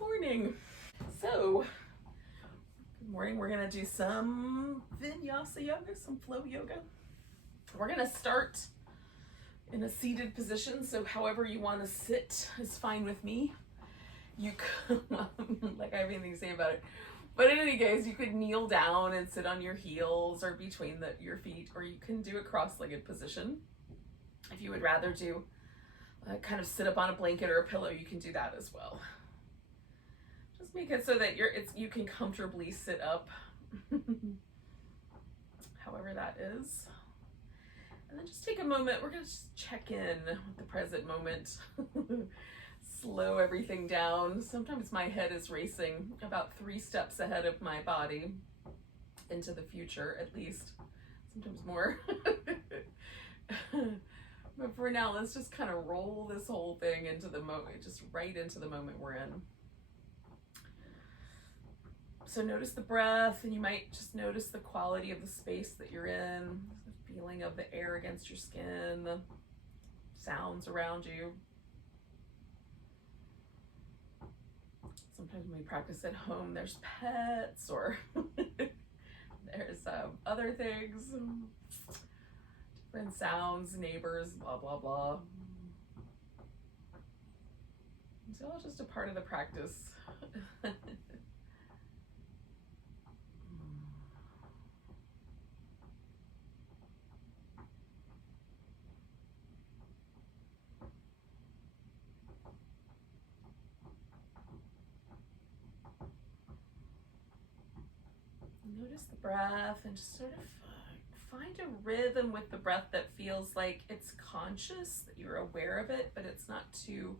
morning. So, good morning. We're going to do some Vinyasa yoga, some flow yoga. We're going to start in a seated position, so however you want to sit is fine with me. You could, like I have anything to say about it, but in any case, you could kneel down and sit on your heels or between your feet, or you can do a cross-legged position. If you would rather do kind of sit up on a blanket or a pillow, you can do that as well. Just make it so that you can comfortably sit up, however that is. And then just take a moment. We're going to just check in with the present moment. Slow everything down. Sometimes my head is racing about 3 steps ahead of my body into the future, at least. Sometimes more. But for now, let's just kind of roll this whole thing into the moment, just right into the moment we're in. So notice the breath, and you might just notice the quality of the space that you're in, the feeling of the air against your skin, the sounds around you. Sometimes when we practice at home, there's pets or there's other things, different sounds, neighbors, blah, blah, blah. It's all just a part of the practice. Notice the breath and just sort of find a rhythm with the breath that feels like it's conscious, that you're aware of it, but it's not too,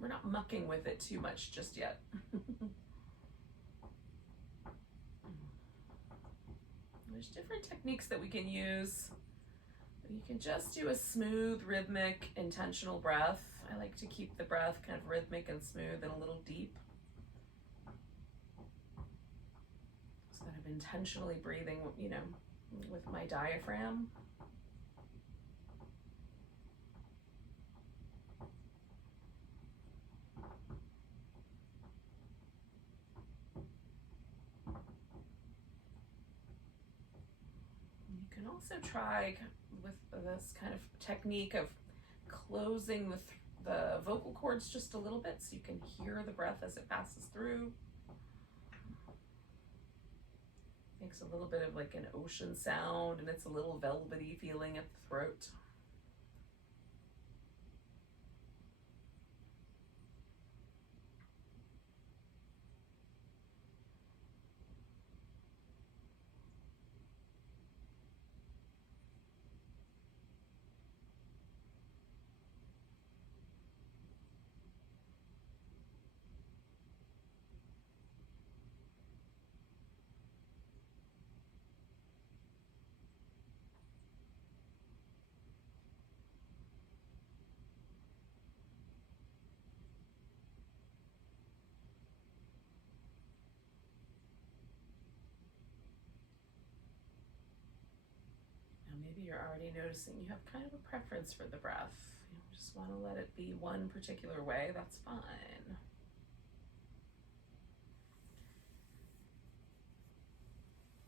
we're not mucking with it too much just yet. There's different techniques that we can use. You can just do a smooth, rhythmic, intentional breath. I like to keep the breath kind of rhythmic and smooth and a little deep. So that I'm intentionally breathing, you know, with my diaphragm. You can also try with this kind of technique of closing the vocal cords just a little bit so you can hear the breath as it passes through. Makes a little bit of like an ocean sound, and it's a little velvety feeling at the throat. Maybe you're already noticing you have kind of a preference for the breath. You just want to let it be one particular way, that's fine.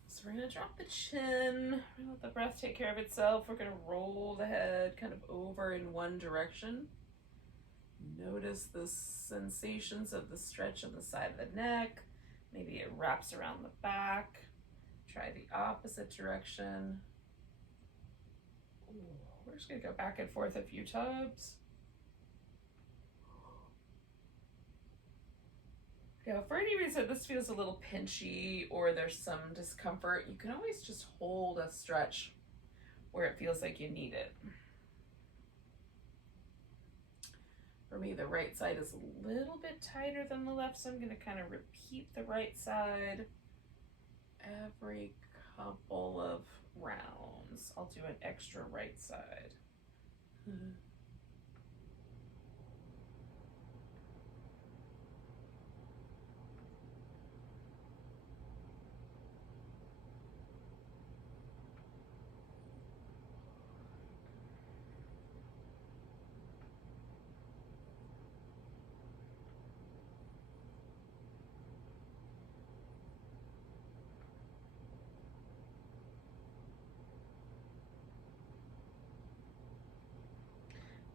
So we're going to drop the chin, we're going to let the breath take care of itself. We're going to roll the head kind of over in one direction. Notice the sensations of the stretch on the side of the neck. Maybe it wraps around the back. Try the opposite direction. We're just going to go back and forth a few times. Yeah, for any reason this feels a little pinchy or there's some discomfort, you can always just hold a stretch where it feels like you need it. For me, the right side is a little bit tighter than the left, so I'm going to kind of repeat the right side every couple of rounds. I'll do an extra right side.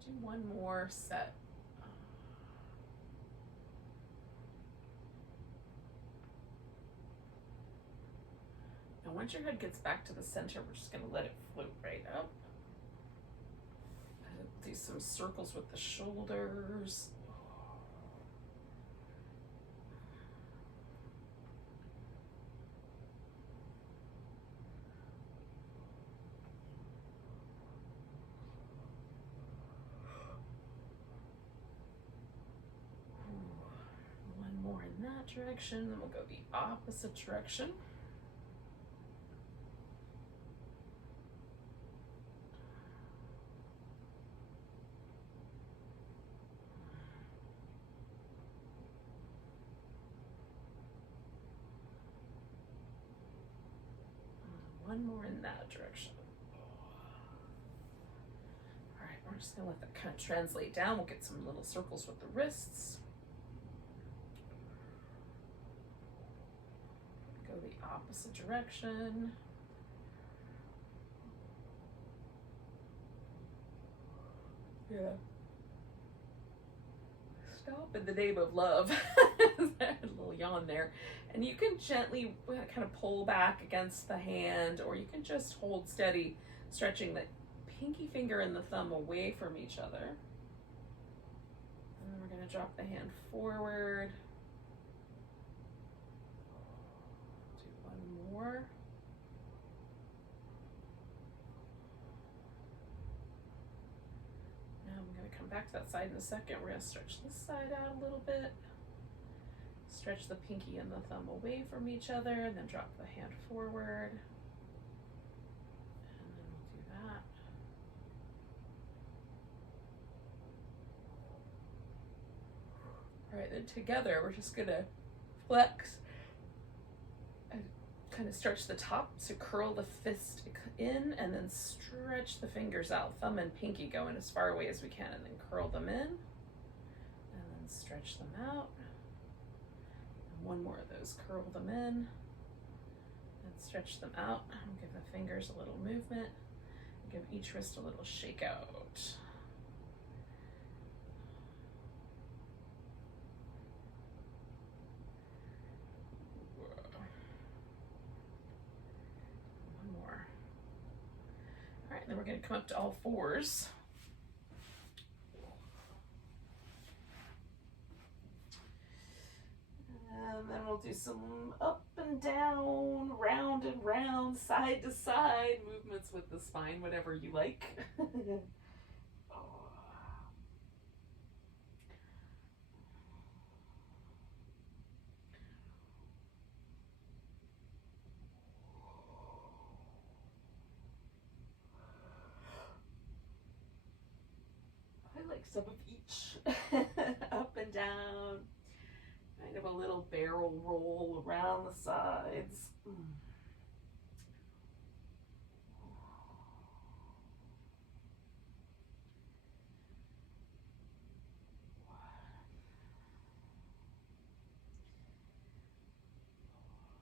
Do one more set. Now once your head gets back to the center, we're just going to let it float right up. Do some circles with the shoulders. One more in that direction, then we'll go the opposite direction. One more in that direction. All right, we're just gonna let that kind of translate down. We'll get some little circles with the wrists. Go the opposite direction. Yeah. Stop in the name of love. A little yawn there. And you can gently kind of pull back against the hand, or you can just hold steady, stretching the pinky finger and the thumb away from each other. And then we're going to drop the hand forward. Do one more. Now I'm going to come back to that side in a second. We're going to stretch this side out a little bit. Stretch the pinky and the thumb away from each other, and then drop the hand forward. And then we'll do that. All right, then together we're just gonna flex and kind of stretch the top to curl the fist in, and then stretch the fingers out. Thumb and pinky going as far away as we can, and then curl them in, and then stretch them out. One more of those, curl them in and stretch them out. Give the fingers a little movement. Give each wrist a little shake out. One more. All right, then we're going to come up to all fours. And then we'll do some up and down, round and round, side to side movements with the spine, whatever you like. I like some of each. Up and down. Kind of a little barrel roll around the sides.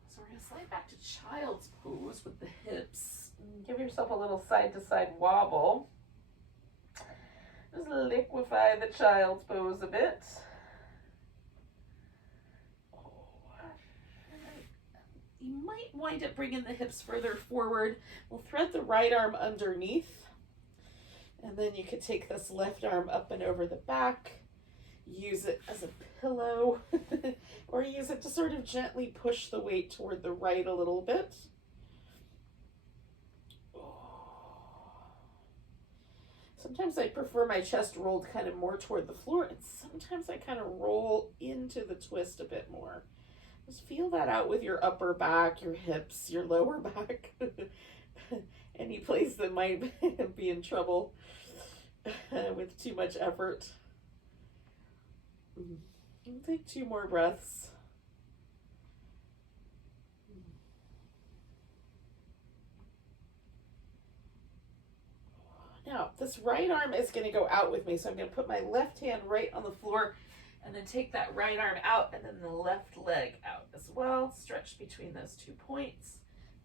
So we're going to slide back to child's pose with the hips. Give yourself a little side-to-side wobble. Just liquefy the child's pose a bit. You might wind up bringing the hips further forward. We'll thread the right arm underneath, and then you could take this left arm up and over the back, use it as a pillow, or use it to sort of gently push the weight toward the right a little bit. Sometimes I prefer my chest rolled kind of more toward the floor, and sometimes I kind of roll into the twist a bit more. Just feel that out with your upper back, your hips, your lower back. Any place that might be in trouble with too much effort. I'll take 2 more breaths. Now, this right arm is going to go out with me, so I'm going to put my left hand right on the floor, and then take that right arm out, and then the left leg out as well. Stretch between those 2 points.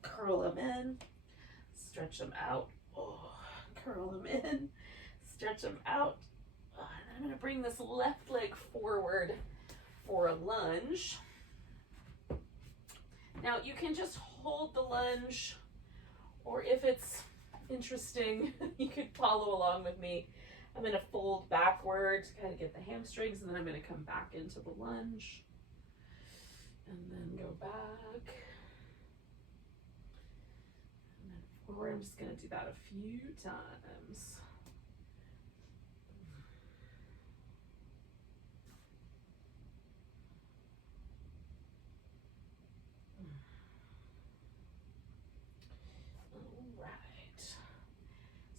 Curl them in. Stretch them out. Oh, curl them in. Stretch them out. And then I'm going to bring this left leg forward for a lunge. Now you can just hold the lunge, or if it's interesting, you could follow along with me. I'm going to fold backward to kind of get the hamstrings, and then I'm going to come back into the lunge and then go back and then forward. I'm just going to do that a few times.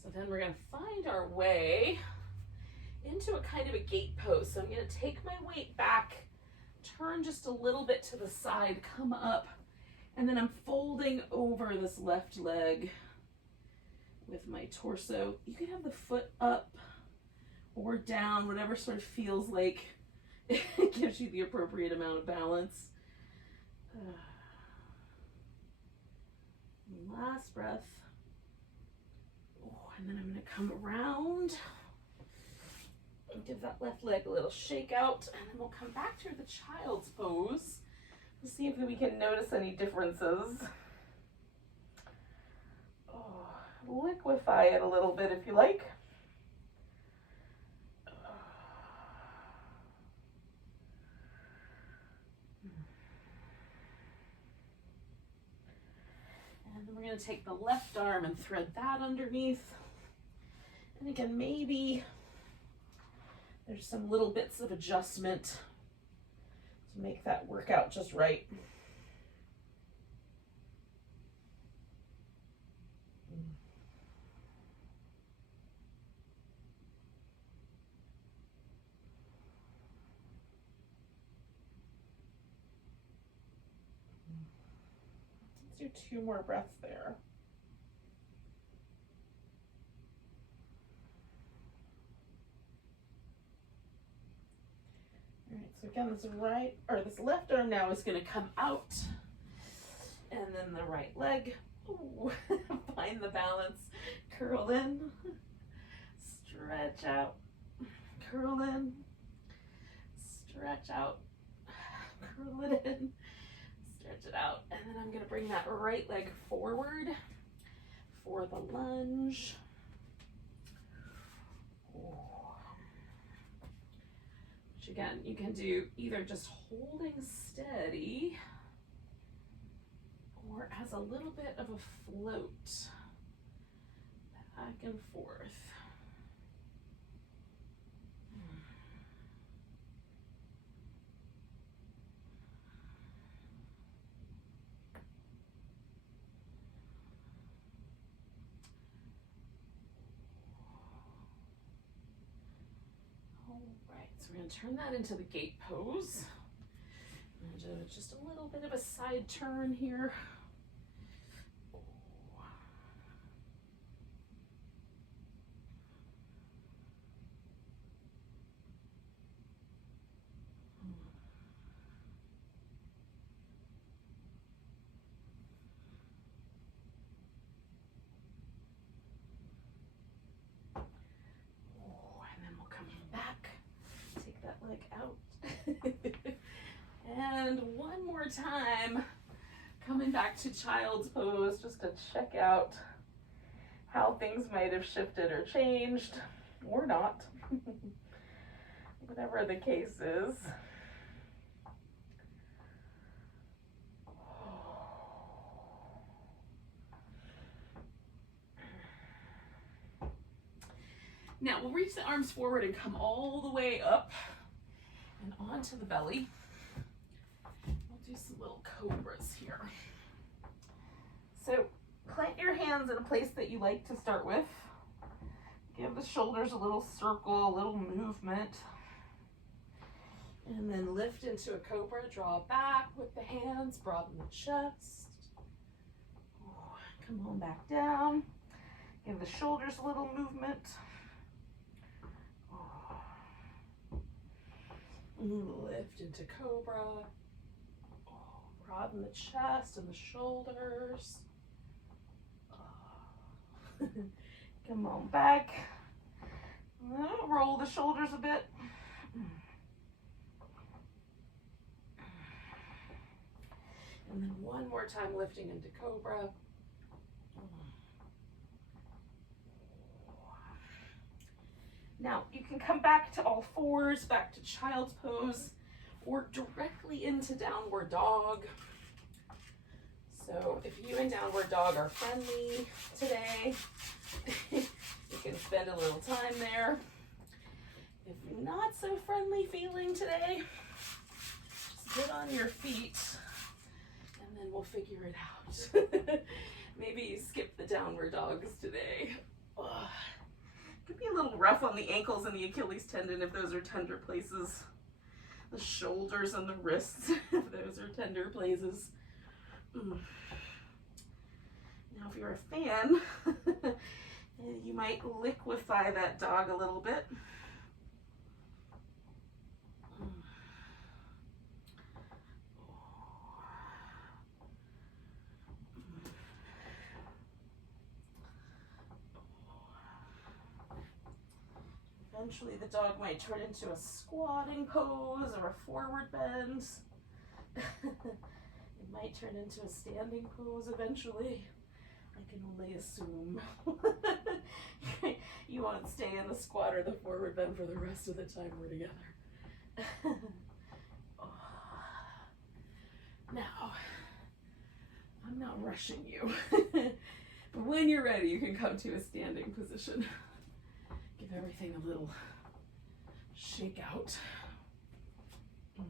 So then we're going to find our way into a kind of a gate pose. So I'm going to take my weight back, turn just a little bit to the side, come up, and then I'm folding over this left leg with my torso. You can have the foot up or down, whatever sort of feels like it gives you the appropriate amount of balance. Last breath. And then I'm going to come around and give that left leg a little shake out, and then we'll come back to the child's pose. We'll see if we can notice any differences. Liquefy it a little bit if you like. And then we're going to take the left arm and thread that underneath. And again, maybe there's some little bits of adjustment to make that work out just right. Let's do 2 more breaths there. All right, so again, this left arm now is going to come out, and then the right leg. Ooh, find the balance. Curl in, stretch out, curl in, stretch out, curl it in, stretch it out. And then I'm going to bring that right leg forward for the lunge. Which again, you can do either just holding steady or as a little bit of a float back and forth. So we're going to turn that into the gate pose. And do just a little bit of a side turn here. Leg out. And one more time, coming back to child's pose just to check out how things might have shifted or changed or not, whatever the case is. Now we'll reach the arms forward and come all the way up and onto the belly. We'll do some little cobras here. So plant your hands in a place that you like to start with. Give the shoulders a little circle, a little movement. And then lift into a cobra, draw back with the hands, broaden the chest. Come on back down. Give the shoulders a little movement. Lift into cobra. Broaden the chest and the shoulders. Come on back. Roll the shoulders a bit. And then one more time, lifting into cobra. Now, you can come back to all fours, back to child's pose, or directly into downward dog. So if you and downward dog are friendly today, you can spend a little time there. If not so friendly feeling today, just get on your feet and then we'll figure it out. Maybe you skip the downward dogs today. Ugh. Could be a little rough on the ankles and the Achilles tendon if those are tender places. The shoulders and the wrists if those are tender places. Now if you're a fan, you might liquefy that dog a little bit. Eventually the dog might turn into a squatting pose or a forward bend. It might turn into a standing pose eventually. I can only assume. You won't stay in the squat or the forward bend for the rest of the time we're together. Now, I'm not rushing you. But when you're ready, you can come to a standing position. Give everything a little shake out. And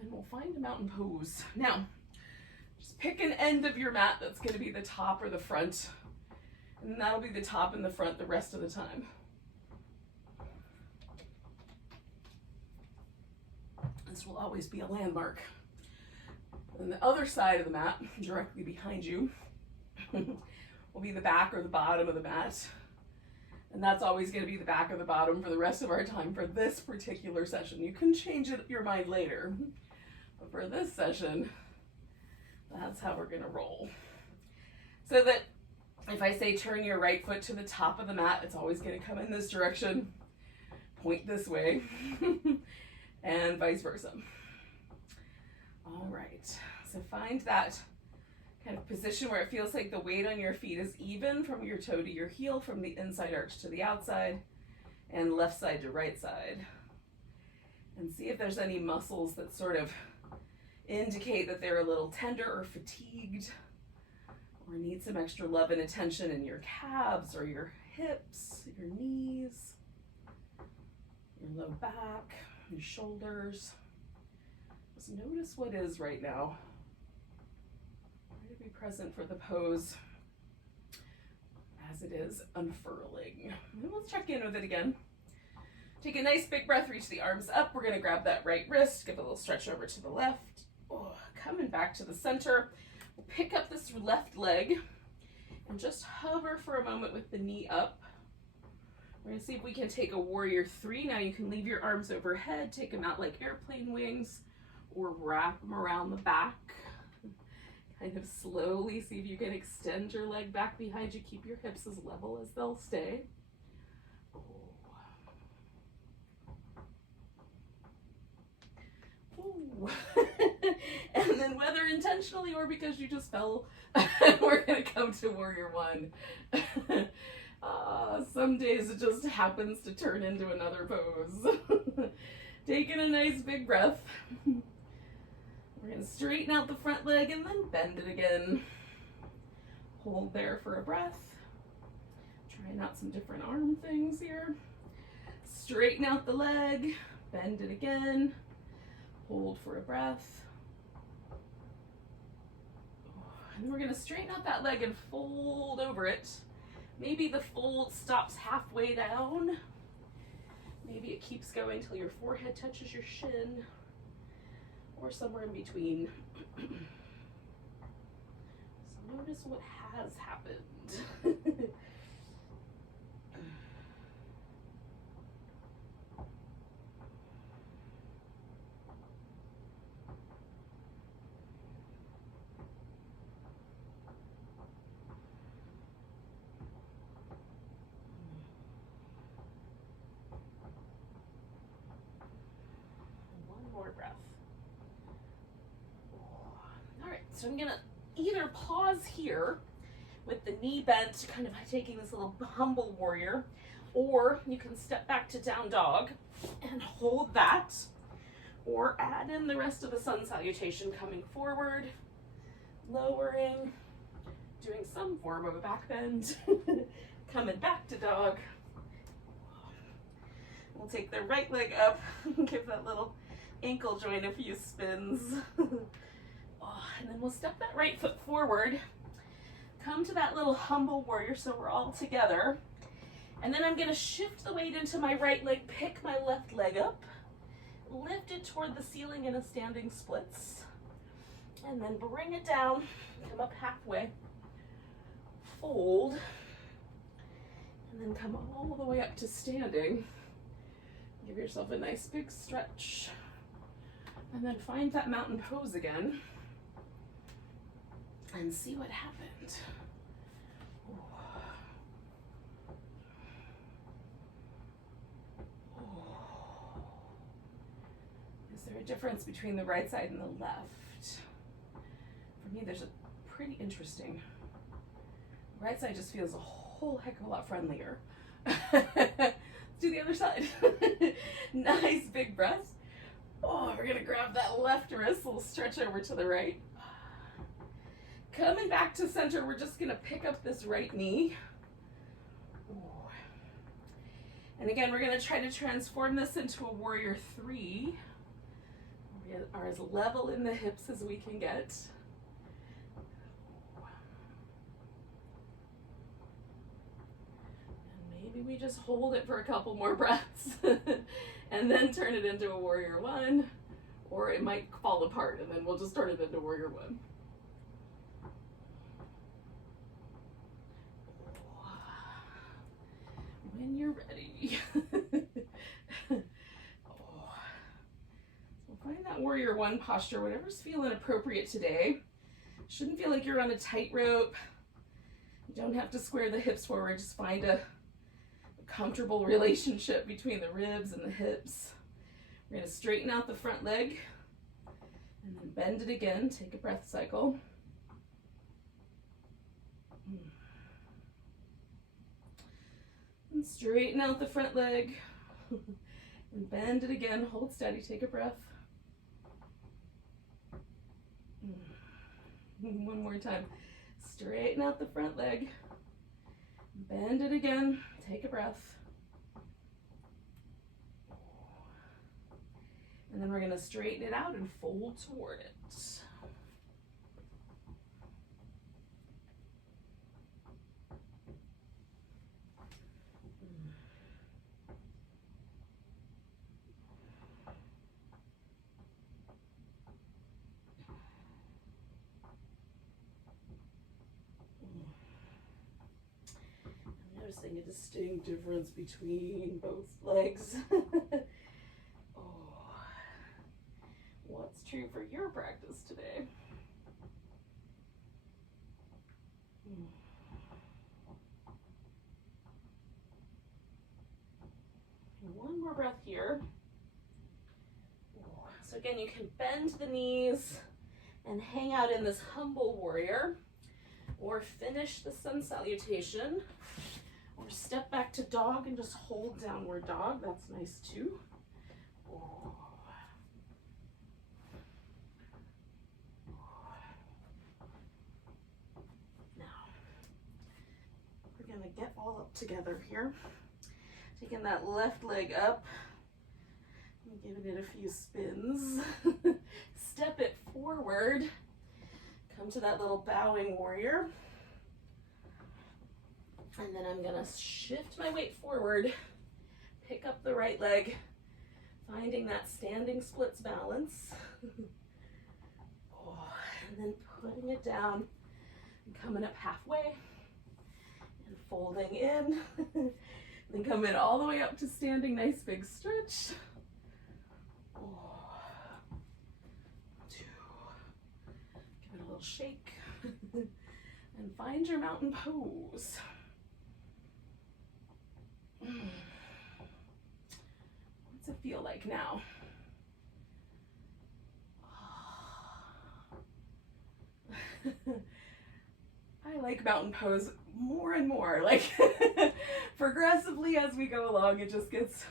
then we'll find a mountain pose. Now, just pick an end of your mat that's going to be the top or the front. And that'll be the top and the front the rest of the time. This will always be a landmark. And the other side of the mat, directly behind you, will be the back or the bottom of the mat. And that's always going to be the back or the bottom for the rest of our time for this particular session. You can change your mind later. But for this session, that's how we're going to roll. So that if I say turn your right foot to the top of the mat, it's always going to come in this direction, point this way, and vice versa. All right, so find that kind of position where it feels like the weight on your feet is even from your toe to your heel, from the inside arch to the outside, and left side to right side. And see if there's any muscles that sort of indicate that they're a little tender or fatigued, or need some extra love and attention in your calves or your hips, your knees, your low back, your shoulders. Just notice what is right now. Try to be present for the pose as it is unfurling. And let's check in with it again. Take a nice big breath, reach the arms up. We're gonna grab that right wrist, give a little stretch over to the left. Oh, coming back to the center. We'll pick up this left leg and just hover for a moment with the knee up. We're gonna see if we can take a warrior three. Now you can leave your arms overhead, take them out like airplane wings, or wrap them around the back. Kind of slowly see if you can extend your leg back behind you. Keep your hips as level as they'll stay. Ooh. And then whether intentionally or because you just fell, we're gonna come to warrior one. Some days it just happens to turn into another pose. Taking a nice big breath. We're gonna straighten out the front leg and then bend it again. Hold there for a breath. Trying out some different arm things here. Straighten out the leg, bend it again. Hold for a breath. And then we're gonna straighten out that leg and fold over it. Maybe the fold stops halfway down. Maybe it keeps going till your forehead touches your shin, or somewhere in between. So notice what has happened. So I'm gonna either pause here with the knee bent, kind of taking this little humble warrior, or you can step back to down dog and hold that, or add in the rest of the sun salutation, coming forward, lowering, doing some form of a back bend, coming back to dog. We'll take the right leg up, give that little ankle joint a few spins. And then we'll step that right foot forward, come to that little humble warrior so we're all together. And then I'm gonna shift the weight into my right leg, pick my left leg up, lift it toward the ceiling in a standing splits, and then bring it down, come up halfway, fold, and then come all the way up to standing. Give yourself a nice big stretch, and then find that mountain pose again and see what happened. Is there a difference between the right side and the left? For me, there's a pretty interesting. The right side just feels a whole heck of a lot friendlier. Let's do the other side. Nice big breath. Oh, we're gonna grab that left wrist, little stretch over to the right. Coming back to center, we're just gonna pick up this right knee. And again, we're gonna try to transform this into a warrior 3. We are as level in the hips as we can get. And maybe we just hold it for a couple more breaths and then turn it into a warrior 1, or it might fall apart and then we'll just turn it into warrior 1. When you're ready. We'll find that warrior 1 posture, whatever's feeling appropriate today. Shouldn't feel like you're on a tightrope. You don't have to square the hips forward, just find a comfortable relationship between the ribs and the hips. We're gonna straighten out the front leg and then bend it again, take a breath cycle. And straighten out the front leg and bend it again, hold steady, take a breath. One more time. Straighten out the front leg, bend it again, take a breath. And then we're gonna straighten it out and fold toward it. Noticing a distinct difference between both legs. Oh, what's true for your practice today? One more breath here. So again, you can bend the knees and hang out in this humble warrior, or finish the sun salutation, or step back to dog and just hold downward dog. That's nice too. Now, we're gonna get all up together here. Taking that left leg up, and giving it a few spins. Step it forward. Come to that little bowing warrior. And then I'm gonna shift my weight forward, pick up the right leg, finding that standing splits balance. And then putting it down and coming up halfway and folding in. Then coming all the way up to standing, nice big stretch. 2. Give it a little shake. And find your mountain pose. What's it feel like now? I like mountain pose more and more. Like progressively as we go along, it just gets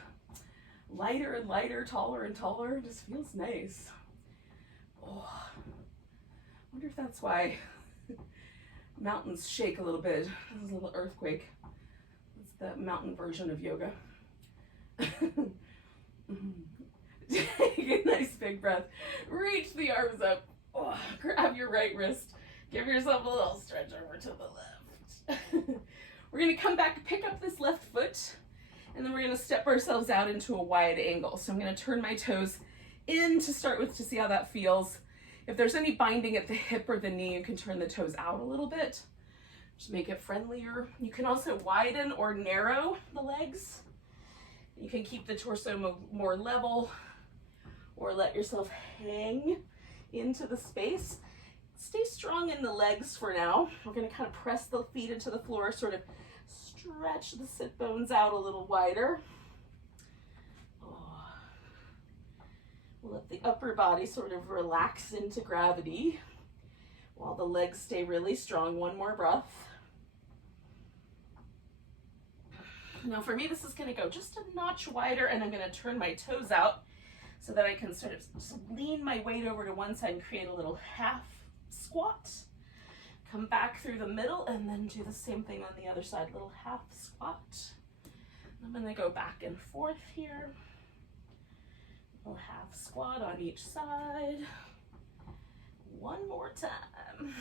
lighter and lighter, taller and taller. It just feels nice. Oh, I wonder if that's why mountains shake a little bit. This is a little earthquake. It's the mountain version of yoga. Take a nice big breath. Reach the arms up. Oh, grab your right wrist. Give yourself a little stretch over to the left. We're going to come back, pick up this left foot, and then we're going to step ourselves out into a wide angle. So I'm going to turn my toes in to start with to see how that feels. If there's any binding at the hip or the knee, you can turn the toes out a little bit. Just make it friendlier. You can also widen or narrow the legs. You can keep the torso more level or let yourself hang into the space. Stay strong in the legs for now. We're going to kind of press the feet into the floor, sort of stretch the sit bones out a little wider. We'll let the upper body sort of relax into gravity while the legs stay really strong. One more breath. Now for me, this is going to go just a notch wider, and I'm going to turn my toes out so that I can sort of just lean my weight over to one side and create a little half squat. Come back through the middle and then do the same thing on the other side, little half squat. I'm going to go back and forth here. Little half squat on each side. One more time.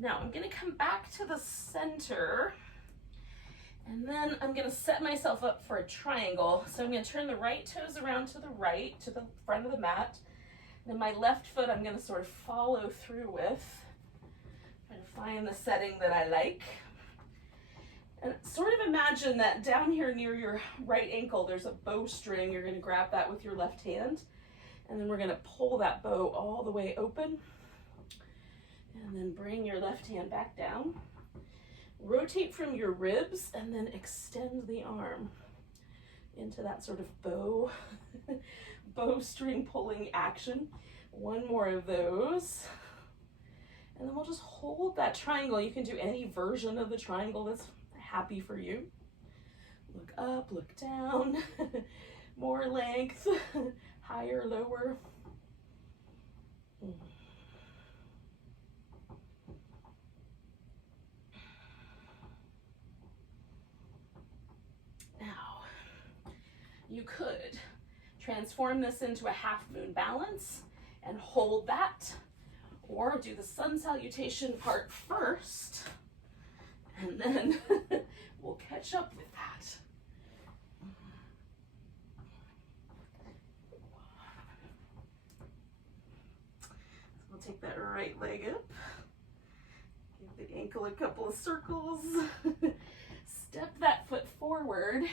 Now I'm going to come back to the center, and then I'm going to set myself up for a triangle. So I'm going to turn the right toes around to the right, to the front of the mat. Then my left foot I'm going to sort of follow through with. Try to find the setting that I like. And sort of imagine that down here near your right ankle, there's a bowstring. You're going to grab that with your left hand. And then we're going to pull that bow all the way open. And then bring your left hand back down. Rotate from your ribs and then extend the arm into that sort of bowstring pulling action. One more of those. And then we'll just hold that triangle. You can do any version of the triangle that's happy for you. Look up, look down, more length, higher, lower. Now, you could transform this into a half moon balance and hold that, or do the sun salutation part first, and then we'll catch up with that. So we'll take that right leg up, give the ankle a couple of circles, step that foot forward,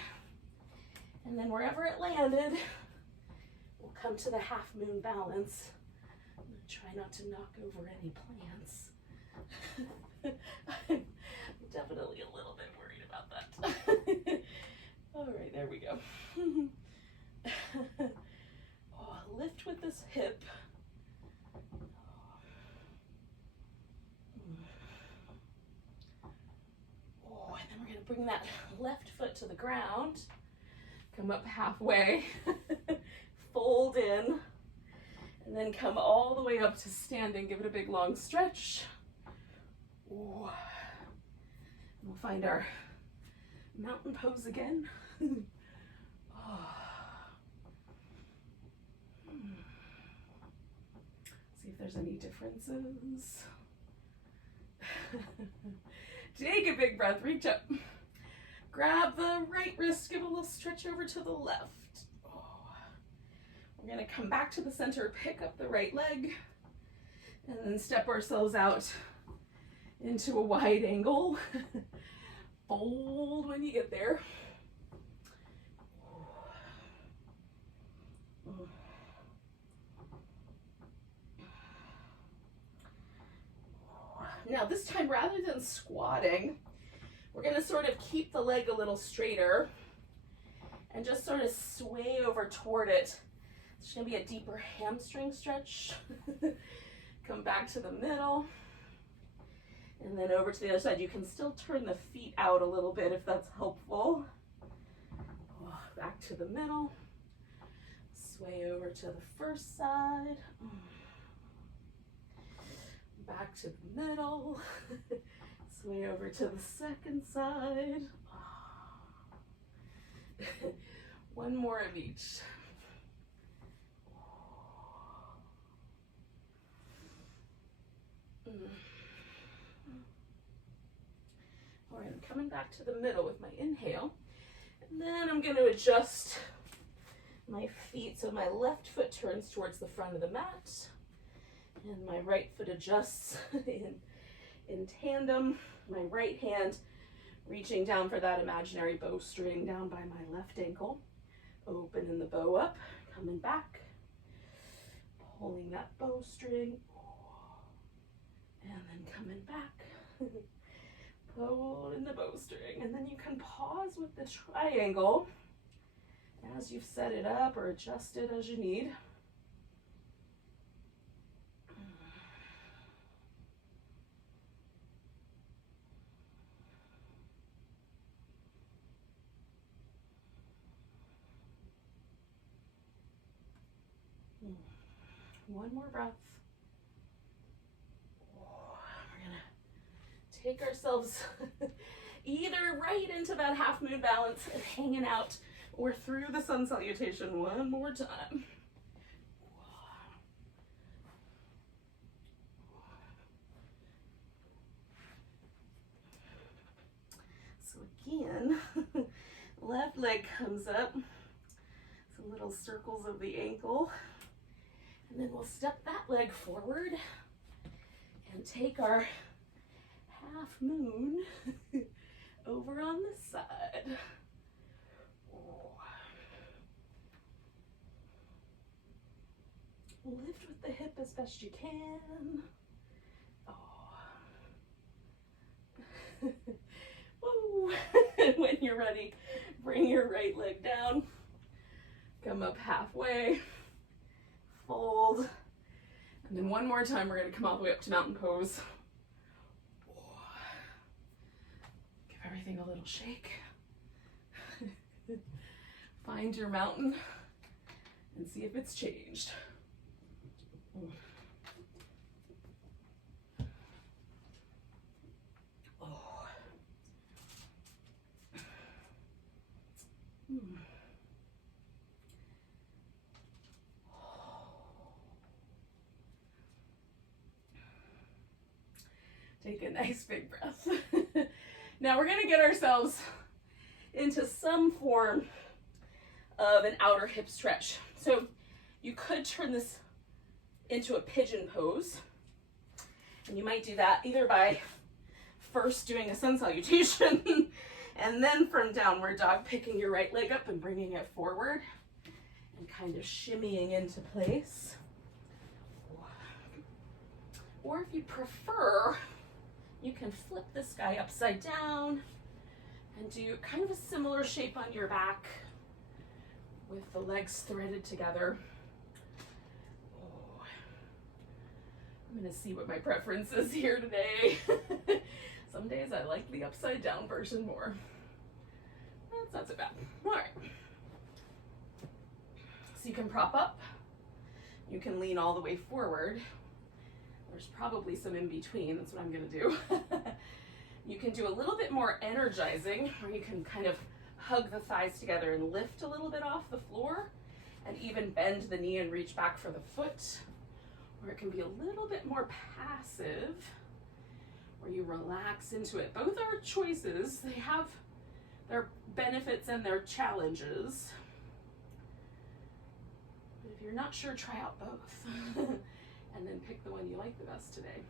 and then wherever it landed, we'll come to the half moon balance. I'm gonna try not to knock over any plants. I'm definitely a little bit worried about that. All right, there we go. Oh, lift with this hip. Oh, and then we're gonna bring that left foot to the ground. Come up halfway, fold in, and then come all the way up to standing. Give it a big long stretch. Ooh. We'll find our mountain pose again. Oh. See if there's any differences. Take a big breath, reach up. Grab the right wrist, give a little stretch over to the left. Oh. We're gonna come back to the center, pick up the right leg, and then step ourselves out into a wide angle. Fold when you get there. Now this time, rather than squatting, we're going to sort of keep the leg a little straighter and just sort of sway over toward it. It's going to be a deeper hamstring stretch. Come back to the middle. And then over to the other side. You can still turn the feet out a little bit if that's helpful. Back to the middle. Sway over to the first side. Back to the middle. Sway over to the second side. One more of each. All right, I'm coming back to the middle with my inhale. And then I'm going to adjust my feet so my left foot turns towards the front of the mat and my right foot adjusts in tandem. My right hand reaching down for that imaginary bowstring down by my left ankle. Opening the bow up, coming back, pulling that bowstring, and then coming back. Pulling the bowstring, and then you can pause with the triangle as you've set it up or adjust it as you need. One more breath. We're gonna take ourselves either right into that half moon balance and hanging out, or through the sun salutation one more time. So again, left leg comes up, some little circles of the ankle, and then we'll step that leg forward and take our half moon over on this side. Lift with the hip as best you can. Woo. When you're ready, bring your right leg down. Come up halfway. Fold. And then one more time, we're going to come all the way up to mountain pose. Give everything a little shake. Find your mountain and see if it's changed. Take a nice big breath. Now we're going to get ourselves into some form of an outer hip stretch. So you could turn this into a pigeon pose. And you might do that either by first doing a sun salutation and then from downward dog, picking your right leg up and bringing it forward and kind of shimmying into place. Or if you prefer, you can flip this guy upside down and do kind of a similar shape on your back with the legs threaded together. I'm gonna see what my preference is here today. Some days I like the upside down version more. That's not so bad. All right. So you can prop up. You can lean all the way forward. There's probably some in between. That's what I'm gonna do. You can do a little bit more energizing, where you can kind of hug the thighs together and lift a little bit off the floor, and even bend the knee and reach back for the foot. Or it can be a little bit more passive, where you relax into it. Both are choices. They have their benefits and their challenges. But if you're not sure, try out both. And then pick the one you like the best today.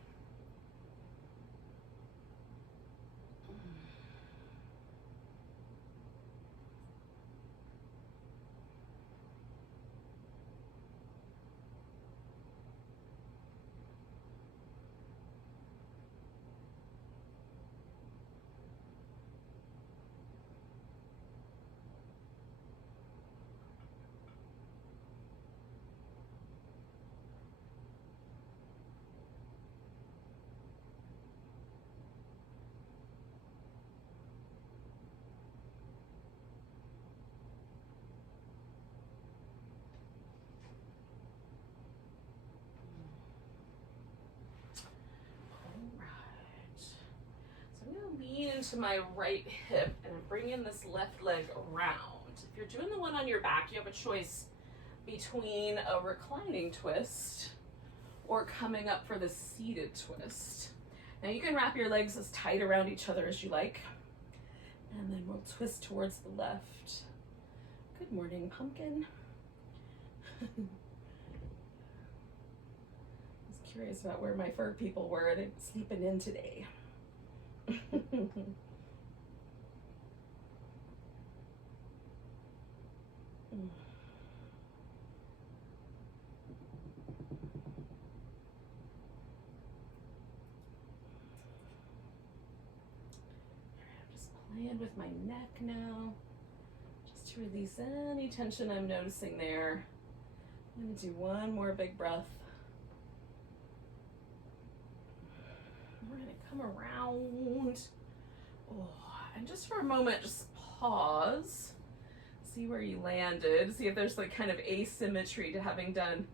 into my right hip and I'm bringing this left leg around. If you're doing the one on your back, you have a choice between a reclining twist or coming up for the seated twist. Now you can wrap your legs as tight around each other as you like, and then we'll twist towards the left. Good morning, pumpkin. I was curious about where my fur people were. They're sleeping in today. Playing with my neck now, just to release any tension I'm noticing there. I'm going to do one more big breath. We're going to come around. Oh, and just for a moment, just pause. See where you landed. See if there's like kind of asymmetry to having done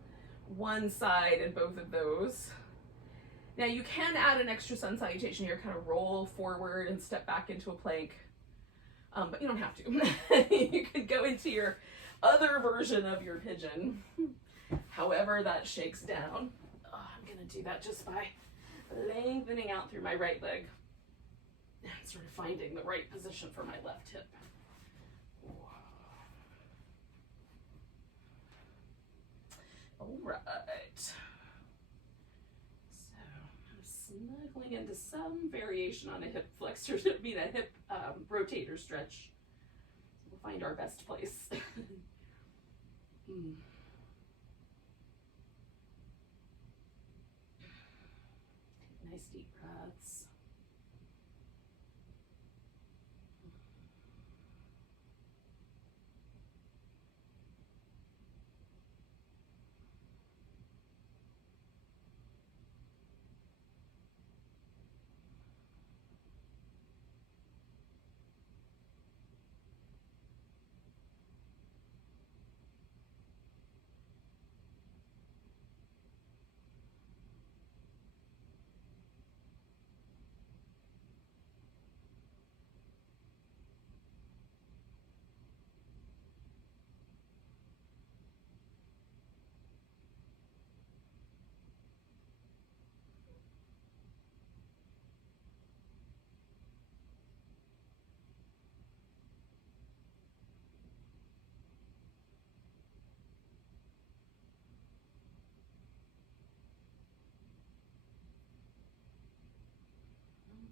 one side in both of those. Now you can add an extra sun salutation here, kind of roll forward and step back into a plank, but you don't have to. You could go into your other version of your pigeon, however that shakes down. I'm gonna do that just by lengthening out through my right leg and sort of finding the right position for my left hip. All right. Snuggling into some variation on a hip flexor, a hip rotator stretch. We'll find our best place. Nice deep breaths.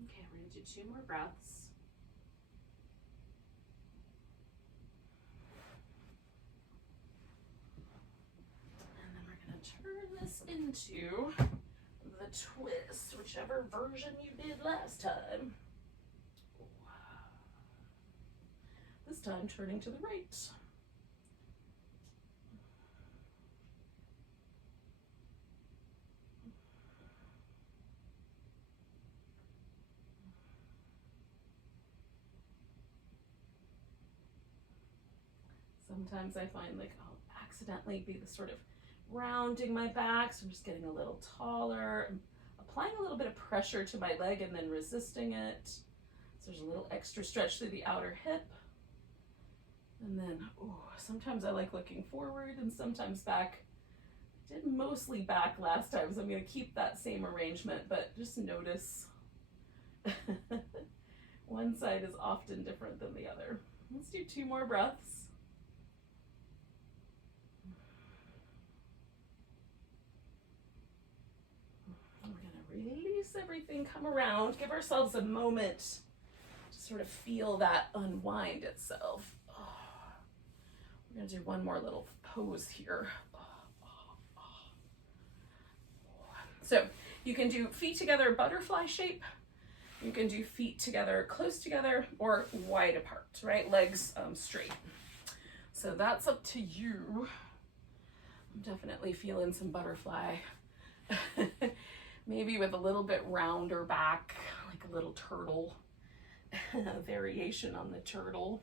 Okay, we're going to do 2 more breaths. And then we're going to turn this into the twist, whichever version you did last time. This time turning to the right. Sometimes I find like I'll accidentally be the sort of rounding my back, so I'm just getting a little taller, I'm applying a little bit of pressure to my leg and then resisting it. So there's a little extra stretch through the outer hip. And then, sometimes I like looking forward and sometimes back. I did mostly back last time, so I'm going to keep that same arrangement, but just notice one side is often different than the other. Let's do 2 more breaths. Release everything, come around, give ourselves a moment to sort of feel that unwind itself. We're going to do one more little pose here. So you can do feet together, butterfly shape. You can do feet together, close together, or wide apart, right? Legs straight. So that's up to you. I'm definitely feeling some butterfly. Maybe with a little bit rounder back, like a little turtle, variation on the turtle.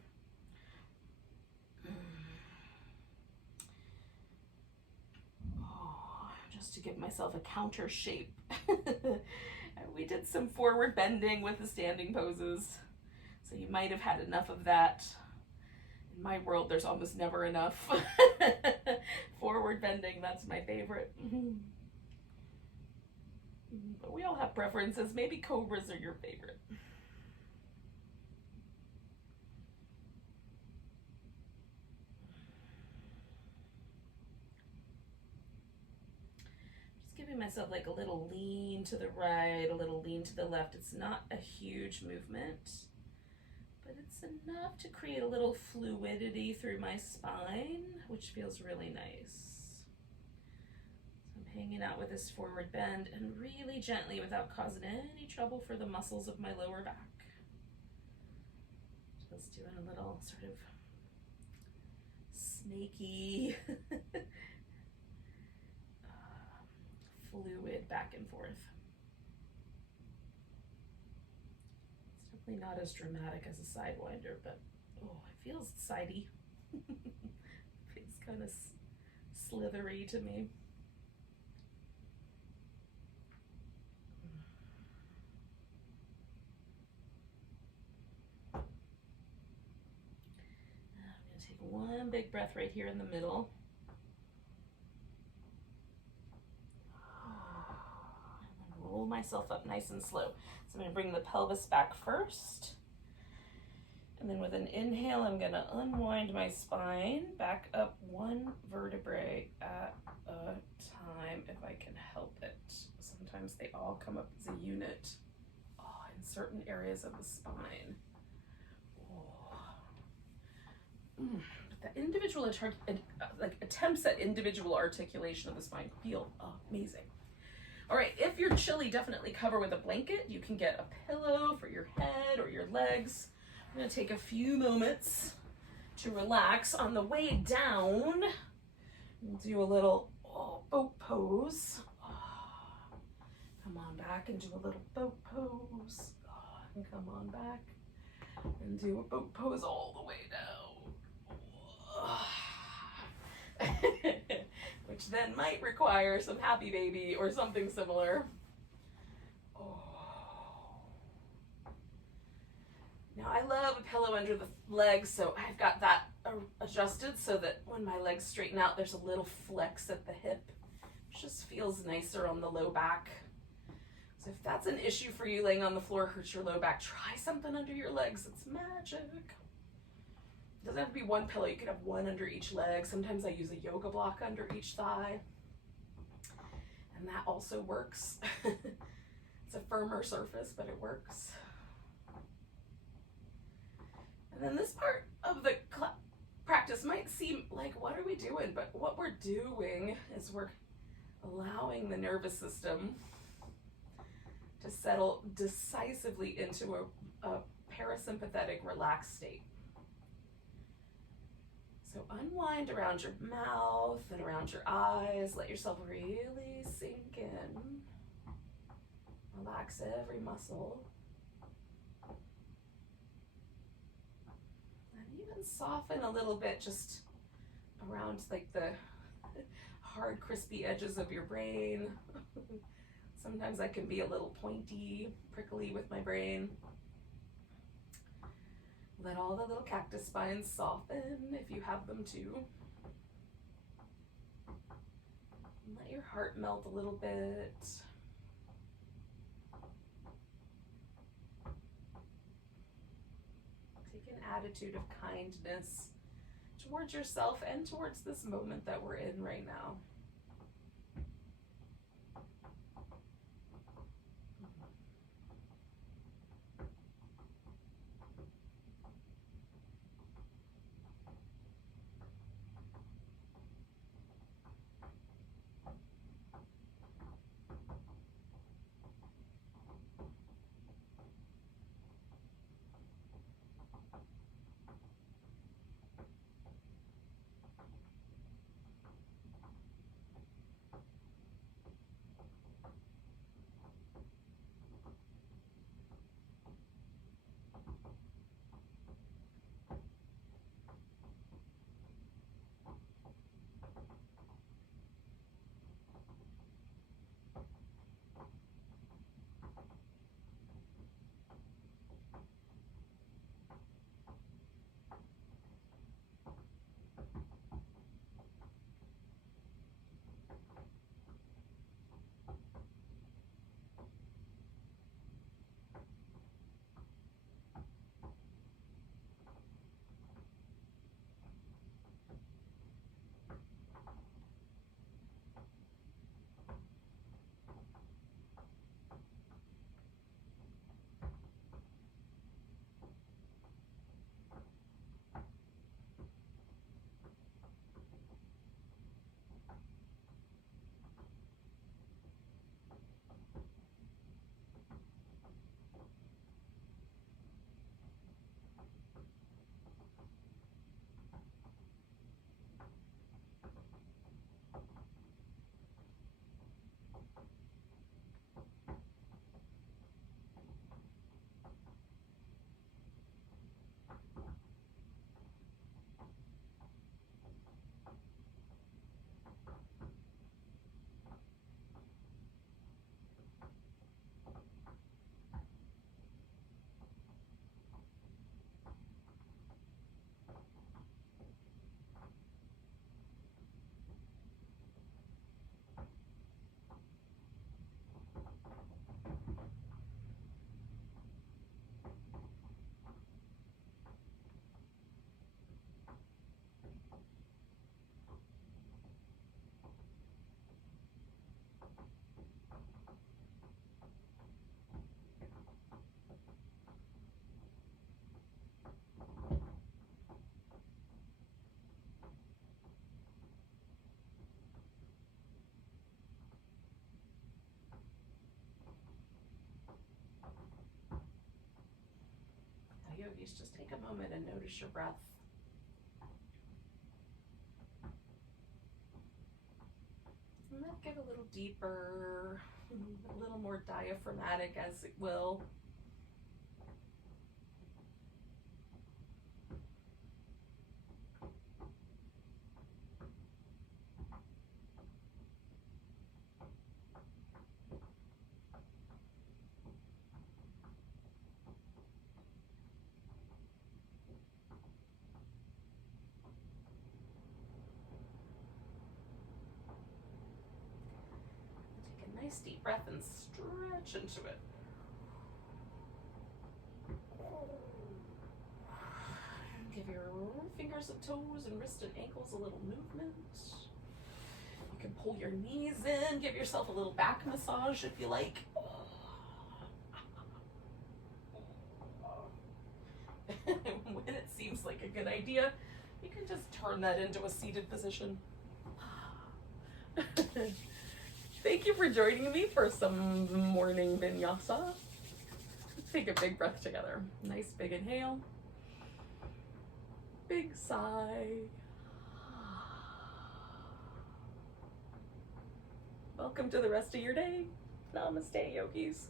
Just to give myself a counter shape. We did some forward bending with the standing poses. So you might have had enough of that. In my world, there's almost never enough. Forward bending, that's my favorite. But we all have preferences. Maybe cobras are your favorite. Just giving myself like a little lean to the right, a little lean to the left. It's not a huge movement, but it's enough to create a little fluidity through my spine, which feels really nice. Hanging out with this forward bend and really gently without causing any trouble for the muscles of my lower back. Just doing a little sort of snaky fluid back and forth. It's definitely not as dramatic as a sidewinder, but oh, it feels sidey. Feels kind of slithery to me. One big breath right here in the middle. And then roll myself up nice and slow. So I'm going to bring the pelvis back first. And then with an inhale, I'm going to unwind my spine back up one vertebrae at a time if I can help it. Sometimes they all come up as a unit in certain areas of the spine. The individual attempts at individual articulation of the spine feel amazing. All right, if you're chilly, definitely cover with a blanket. You can get a pillow for your head or your legs. I'm going to take a few moments to relax. On the way down, we'll do a little boat pose. Come on back and do a little boat pose. And come on back and do a boat pose all the way down. Which then might require some happy baby or something similar. Now I love a pillow under the legs, so I've got that adjusted so that when my legs straighten out, there's a little flex at the hip, which just feels nicer on the low back. So if that's an issue for you, laying on the floor hurts your low back, try something under your legs. It's magic. It doesn't have to be one pillow. You could have one under each leg. Sometimes I use a yoga block under each thigh, and that also works. It's a firmer surface, but it works. And then this part of the practice might seem like, what are we doing? But what we're doing is we're allowing the nervous system to settle decisively into a parasympathetic relaxed state. So unwind around your mouth and around your eyes. Let yourself really sink in. Relax every muscle. And even soften a little bit just around like the hard, crispy edges of your brain. Sometimes I can be a little pointy, prickly with my brain. Let all the little cactus spines soften if you have them too. And let your heart melt a little bit. Take an attitude of kindness towards yourself and towards this moment that we're in right now. yogis, just take a moment and notice your breath. And then get a little deeper, a little more diaphragmatic as it will. Nice deep breath and stretch into it. Give your fingers and toes and wrists and ankles a little movement. You can pull your knees in, give yourself a little back massage if you like. When it seems like a good idea, you can just turn that into a seated position. Thank you for joining me for some morning vinyasa. Let's take a big breath together. Nice big inhale. Big sigh. Welcome to the rest of your day. Namaste, yogis.